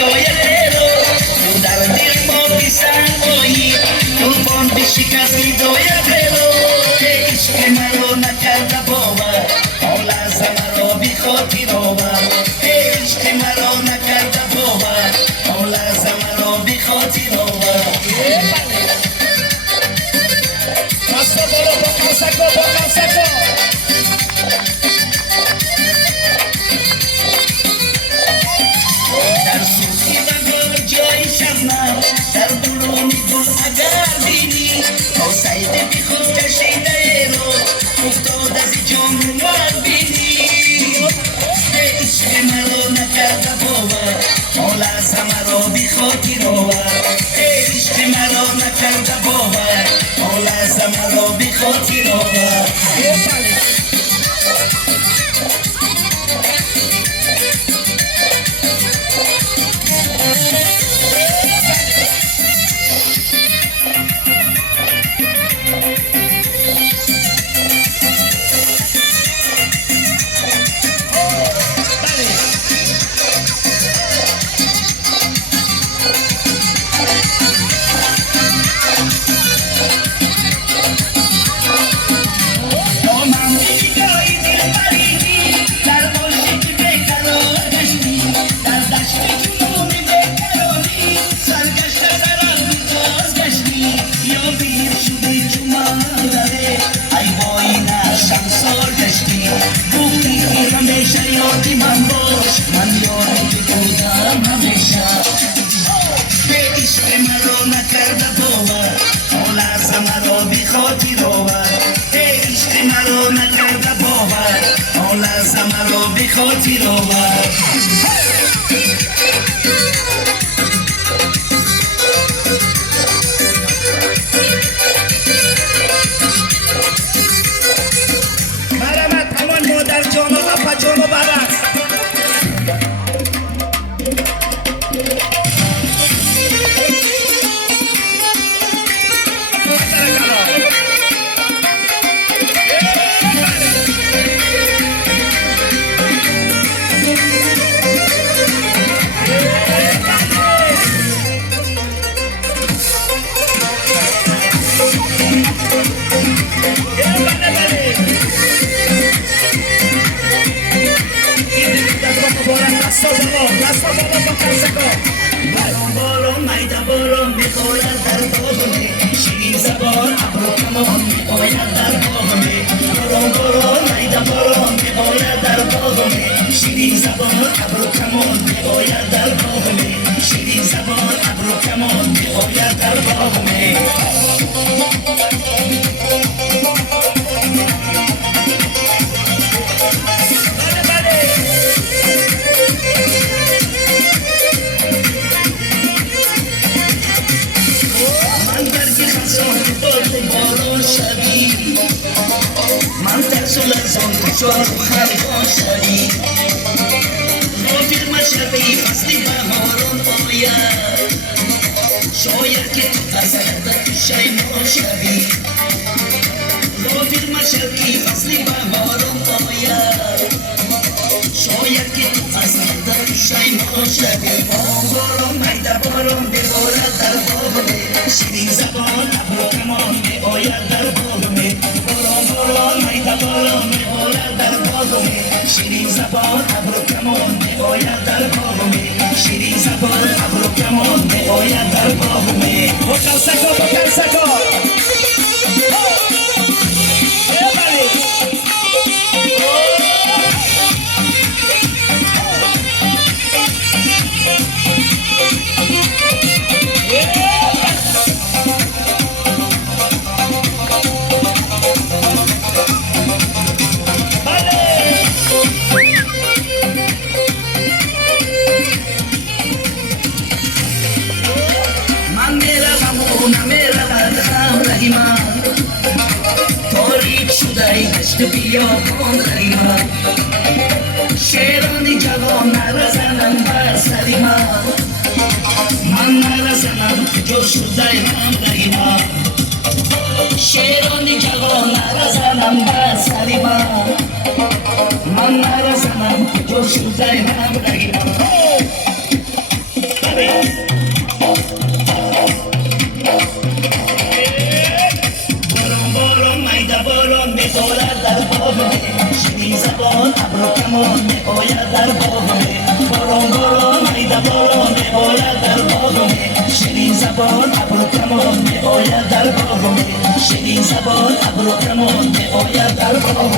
حکایتero تو در دل ما بی‌سنگایی طوفان بشکست هدایتero عشق مرا نکرده باور حال از مرا بی خاطر آور عشق مرا نکرده باور حال از مرا بی خاطر آور Passa bola, boca, در صوفی بگار جای شبنم در برونی گل اگر بینی تا سید بی خود کشیده رو افتاد از جان اومد بینی عشق مرا نکرده باور حال از مرا بی خاطر آور عشق مرا نکرده باور حال از مرا بی خاطر آور خاطر آور مرمت همان مادر جان و اپا جان و برست بارون میده بارون میخواید در باغمه شیرین زبان ابرو کمان میخواید در باغمه بارون میده بارون میخواید در باغمه شیرین زبان ابرو کمان میخواید در باغمه شیرین زبان ابرو کمان میخواید در باغمه من ترسل از آن کشور خیلی شدی غافل مشهدی فصلی بهاران آید شاید که تو پسرده شیما شوی غافل مشهدی فصلی بهاران آید شاید که تو پسرده شیما شوی بارون میده بارون ببارد در باغمه شیرین زبان ابرو کمان میآید در باغمه بارون میده بارون میبارد در باغمه شیرین زبان ابرو کمان میآید در باغمه شیرین زبان ابرو کمان میآید در باغمه بکن سکا دشت بیابان ریما شیرانی جوان نرزنم بر سری من نرزنم جو شده من ریما شیرانی جوان نرزنم بر سری من نرزنم جو شده من ریما برام میده برام میخورد در باغ شیرین زبان ابرو کمان میآید در باغ برام میده برام میآید در باغ شیرین زبان ابرو کمان میآید در باغ شیرین زبان ابرو کمان میآید در باغ